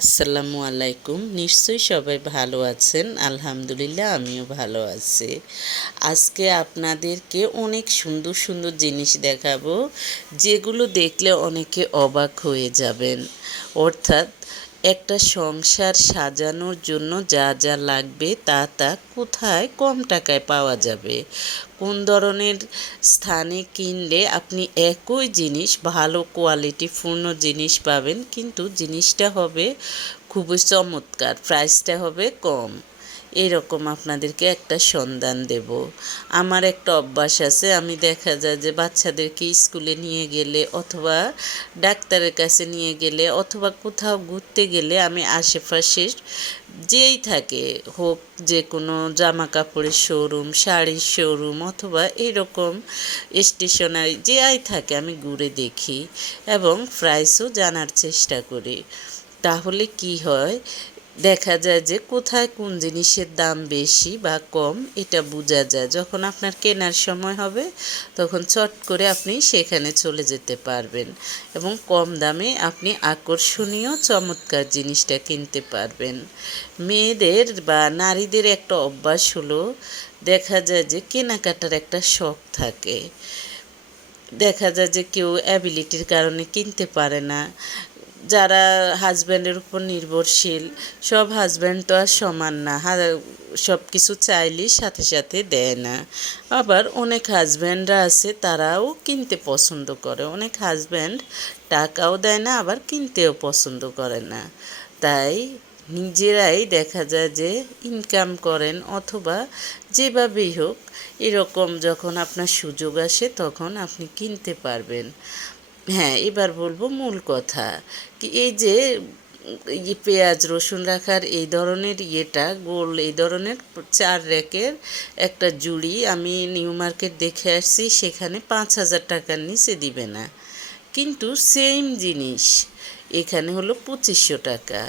আসসালামু আলাইকুম। নিশ্চয়ই সবাই ভালো আছেন। আলহামদুলিল্লাহ, আমিও ভালো আছি। আজকে আপনাদেরকে অনেক সুন্দর সুন্দর জিনিস দেখাবো, যেগুলো দেখলে অনেকে অবাক হয়ে যাবেন। অর্থাৎ একটা সংসার সাজানোর জন্য যা যা লাগবে তা তা কোথায় কম টাকায় পাওয়া যাবে? কোন ধরনের স্থানে কিনলে আপনি একই জিনিস, ভালো কোয়ালিটিপূর্ণ জিনিস পাবেন? কিন্তু জিনিসটা হবে খুবই চমৎকার প্রাইসটা হবে কম। এরকম আপনাদেরকে একটা সন্ধান দেব। আমার একটা অভ্যাস আছে, আমি দেখা যায় যে বাচ্চাদেরকে স্কুলে নিয়ে গেলে অথবা ডাক্তারের কাছে নিয়ে গেলে অথবা কোথাও ঘুরতে গেলে আমি আশেপাশের যেই থাকে, হোক যে কোনো জামা কাপড়ের শোরুম শাড়ির শোরুম অথবা এরকম স্টেশনারি যেই থাকে আমি ঘুরে দেখি এবং প্রাইসও জানার চেষ্টা করি। তাহলে কি হয় দেখা যায় যে কোথায় কোন জিনিসের দাম বেশি বা কম, এটা বোঝা যায়। যখন আপনার কেনার সময় হবে, তখন চট করে আপনি সেখানে চলে যেতে পারবেন এবং কম দামে আপনি আকর্ষণীয়, চমৎকার জিনিসটা কিনতে পারবেন। মেয়েদের বা নারীদের একটা অভ্যাস হলো, দেখা যায় যে কেনাকাটার একটা শখ থাকে। দেখা যায় যে কেউ অ্যাবিলিটির কারণে কিনতে পারে না যারা হাজব্যান্ডের উপর নির্ভরশীল, সব হাজব্যান্ড তো আর সমান না। সব কিছু চাইলেই সাথে সাথে দেয় না। আবার অনেক হাজব্যান্ডরা আছে, তারাও কিনতে পছন্দ করে। অনেক হাজব্যান্ড টাকাও দেয় না, আবার কিনতেও পছন্দ করে না। তাই নিজেরাই দেখা যায় যে ইনকাম করেন অথবা যেভাবেই হোক, এরকম যখন আপনার সুযোগ আসে, তখন আপনি কিনতে পারবেন। হ্যাঁ এবার বলব মূল কথা কি এই যে পেঁয়াজ, রসুন রাখার এই ধরনের ইয়েটা, গোল এই ধরনের চার র্যাকের একটা জুড়ি আমি নিউ মার্কেট দেখে আসছি, সেখানে পাঁচ হাজার টাকার নিচে দিবে না। কিন্তু সেম জিনিস, এখানে হলো পঁচিশশো টাকা।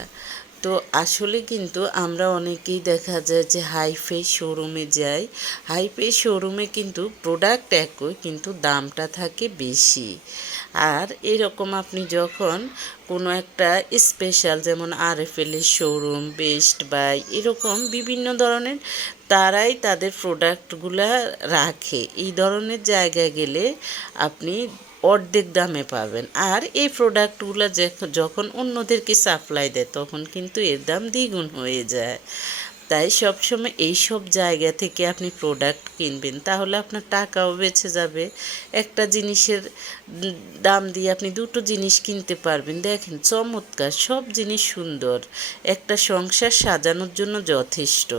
তো আসলে কিন্তু আমরা অনেকেই দেখা যায় যে হাইফে শোরুমে যাই। হাইফে শোরুমে কিন্তু প্রোডাক্ট একই, কিন্তু দামটা থাকে বেশি। আর এরকম আপনি যখন কোনো একটা স্পেশাল যেমন R F showroom best buy এরকম বিভিন্ন ধরনের তারাই তাদের প্রোডাক্টগুলা রাখে। এই ধরনের জায়গায় গেলে আপনি অর্ধেক দামে পাবেন। আর এই প্রোডাক্টগুলো যখন অন্যদেরকে সাপ্লাই দেয়, তখন কিন্তু এর দাম দ্বিগুণ হয়ে যায়। তাই সবসময় এই সব জায়গা থেকে আপনি প্রোডাক্ট কিনবেন, তাহলে আপনার টাকাও বেঁচে যাবে। একটা জিনিসের দাম দিয়ে আপনি দুটো জিনিস কিনতে পারবেন। দেখেন, চমৎকার, সব জিনিস সুন্দর। একটা সংসার সাজানোর জন্য যথেষ্ট।